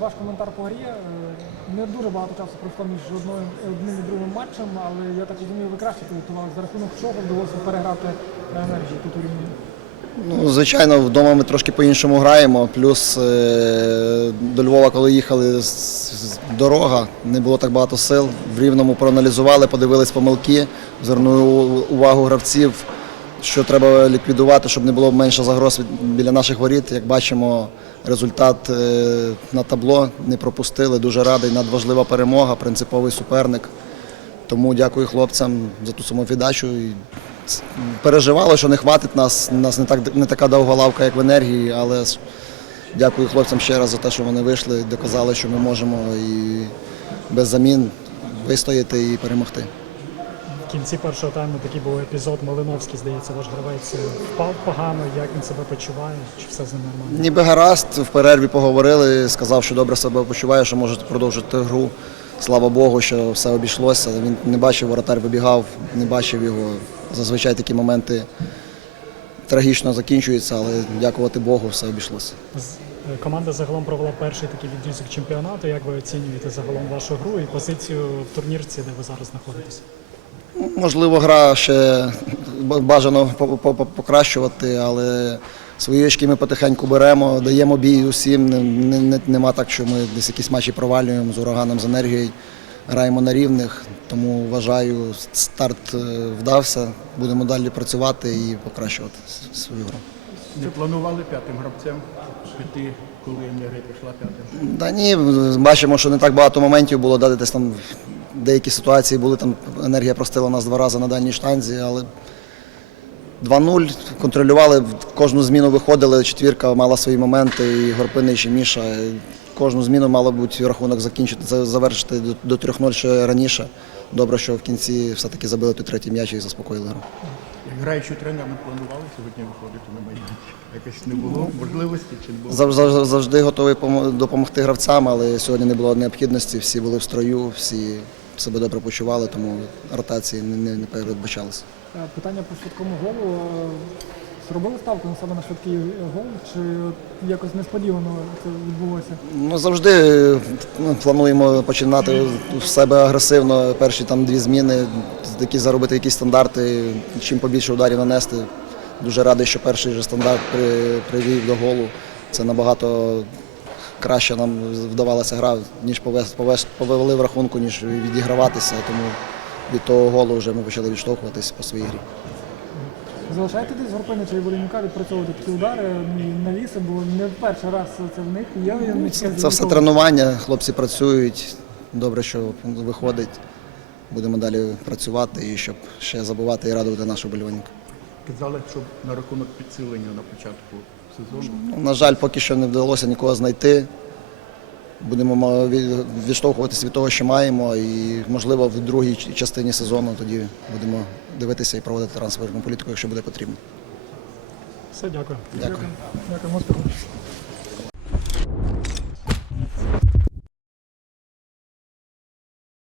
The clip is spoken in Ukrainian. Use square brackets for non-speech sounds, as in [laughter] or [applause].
ваш коментар по грі. Е, Не дуже багато часу пройшло між одною, одним і другим матчем, але я так розумію, ви краще підготувалися. За рахунок чого вдалося переграти енергію тут у Рівні? Ну, звичайно, вдома ми трошки по-іншому граємо. Плюс е, до Львова, коли їхали з- дорога, не було так багато сил. В рівному проаналізували, подивились помилки, звернули увагу гравців, що треба ліквідувати, щоб не було менше загроз біля наших воріт. Як бачимо, результат е, на табло не пропустили. Дуже радий. Надважлива перемога, принциповий суперник. Тому дякую хлопцям за ту самовіддачу. І Переживало, що не хватить нас. Нас не так не така довга лавка, як в енергії, але дякую хлопцям ще раз за те, що вони вийшли, доказали, що ми можемо і без замін вистояти і перемогти. В кінці першого тайму такий був епізод. Малиновський, здається, ваш гравець впав погано. Як він себе почуває? Чи все з ним нормально? Ніби гаразд, в перерві поговорили, сказав, що добре себе почуває, що може продовжити гру. Слава Богу, що все обійшлося. Він не бачив, воротар вибігав, не бачив його. Зазвичай такі моменти трагічно закінчуються, але дякувати Богу, все обійшлося. Е, Команда загалом провела перший такий відрізок чемпіонату. Як ви оцінюєте загалом вашу гру і позицію в турнірці, де ви зараз знаходитесь? Можливо, гра ще бажано по- по- по- покращувати, але свої очки ми потихеньку беремо, даємо бій усім. Не- не- не- Нема так, що ми десь якісь матчі провалюємо з ураганом, з енергією. Граємо на рівних, тому вважаю, старт е, вдався. Будемо далі працювати і покращувати свою гру. Не планували п'ятим гравцем піти, коли енергія пішла п'ятим. Да ні, бачимо, що не так багато моментів було, да, десь там деякі ситуації були, там енергія простила нас два рази на дальній штанзі, але 2-0 контролювали, кожну зміну виходили, четвірка мала свої моменти, і Горпинич, і Міша. Кожну зміну мало бути рахунок закінчити, завершити до 3-0 ще раніше. Добре, що в кінці все-таки забили той третій м'яч і заспокоїли гру. Як граючий тренер не планували сьогодні виходити на майданчик? [laughs] Якось не було можливості чи не було? Зав- зав- Завжди готовий помо- допомогти гравцям, але сьогодні не було необхідності, всі були в строю, всі себе добре почували, тому ротації не, не, не передбачалися. Е, Питання по швидкому голу. Е, Зробили ставку на себе на швидкий е, гол, чи якось несподівано це відбулося? Ну, завжди ну, плануємо починати в себе агресивно. Перші там дві зміни, такі заробити якісь стандарти, чим побільше ударів нанести. Дуже радий, що перший же стандарт при, привів до голу. Це набагато краще нам вдавалася гра, ніж повес- повес- повели в рахунку, ніж відіграватися. Тому від того голу вже ми почали відштовхуватись по своїй грі. Залишаєте десь Горпинича і Волінюка відпрацьовувати такі удари і навіси, бо не в перший раз це в них є. в них Це, це все тренування, хлопці працюють. Добре, що виходить. Будемо далі працювати і щоб ще забувати і радувати нашого боліванника. Казали, що на рахунок підсилення на початку сезону. Ну, на жаль, поки що не вдалося нікого знайти. Будемо відштовхуватися від того, що маємо, і можливо в другій частині сезону тоді будемо дивитися і проводити трансферну політику, якщо буде потрібно. Все, дякую. Дякую. Дякую, успіху.